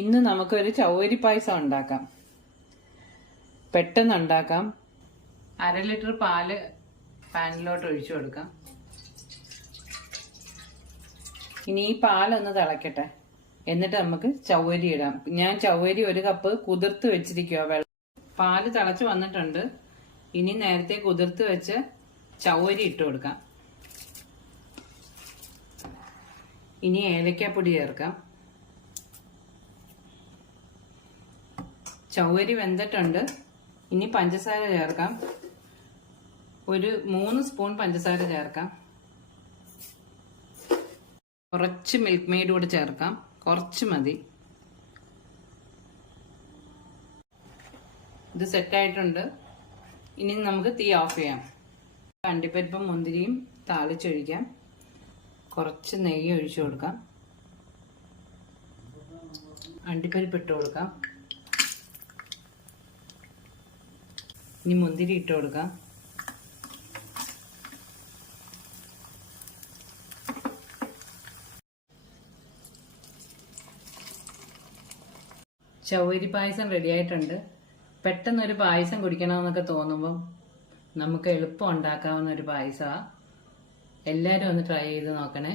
ഇന്ന് നമുക്കൊരു ചൗവരി പായസം ഉണ്ടാക്കാം. പെട്ടെന്ന് ഉണ്ടാക്കാം. അര ലിറ്റർ പാൽ പാനിലോട്ട് ഒഴിച്ചു കൊടുക്കാം. ഇനി ഈ പാലൊന്ന് തിളക്കട്ടെ. എന്നിട്ട് നമുക്ക് ചൗവരി ഇടാം. ഞാൻ ചൗവരി ഒരു കപ്പ് കുതിർത്ത് വെച്ചിരിക്കുക വെള്ളം. പാൽ തിളച്ച് വന്നിട്ടുണ്ട്. ഇനി നേരത്തെ കുതിർത്ത് വെച്ച് ചൗവരി ഇട്ട് കൊടുക്കാം. ഇനി ഏലക്കാപ്പൊടി ചേർക്കാം. ചൗവരി വെന്തിട്ടുണ്ട്. ഇനി പഞ്ചസാര ചേർക്കാം. ഒരു മൂന്ന് സ്പൂൺ പഞ്ചസാര ചേർക്കാം. കുറച്ച് മിൽക്ക് മെയ്ഡ് കൂടെ ചേർക്കാം. കുറച്ച് മതി. ഇത് സെറ്റായിട്ടുണ്ട് ഇനി നമുക്ക് തീ ഓഫ് ചെയ്യാം. അണ്ടിപ്പരിപ്പും മുന്തിരിയും താളിച്ചൊഴിക്കാം. കുറച്ച് നെയ്യ് ഒഴിച്ചു കൊടുക്കാം. അണ്ടിപ്പരിപ്പ് ഇട്ട് കൊടുക്കാം. ഇനി മുന്തിരി ഇട്ട് കൊടുക്കാം. ചവരി പായസം റെഡി ആയിട്ടുണ്ട്. പെട്ടെന്ന് ഒരു പായസം കുടിക്കണമെന്നൊക്കെ തോന്നുമ്പം നമുക്ക് എളുപ്പം ഉണ്ടാക്കാവുന്ന ഒരു പായസമാണ് എല്ലാവരും ഒന്ന് ട്രൈ ചെയ്ത് നോക്കണേ.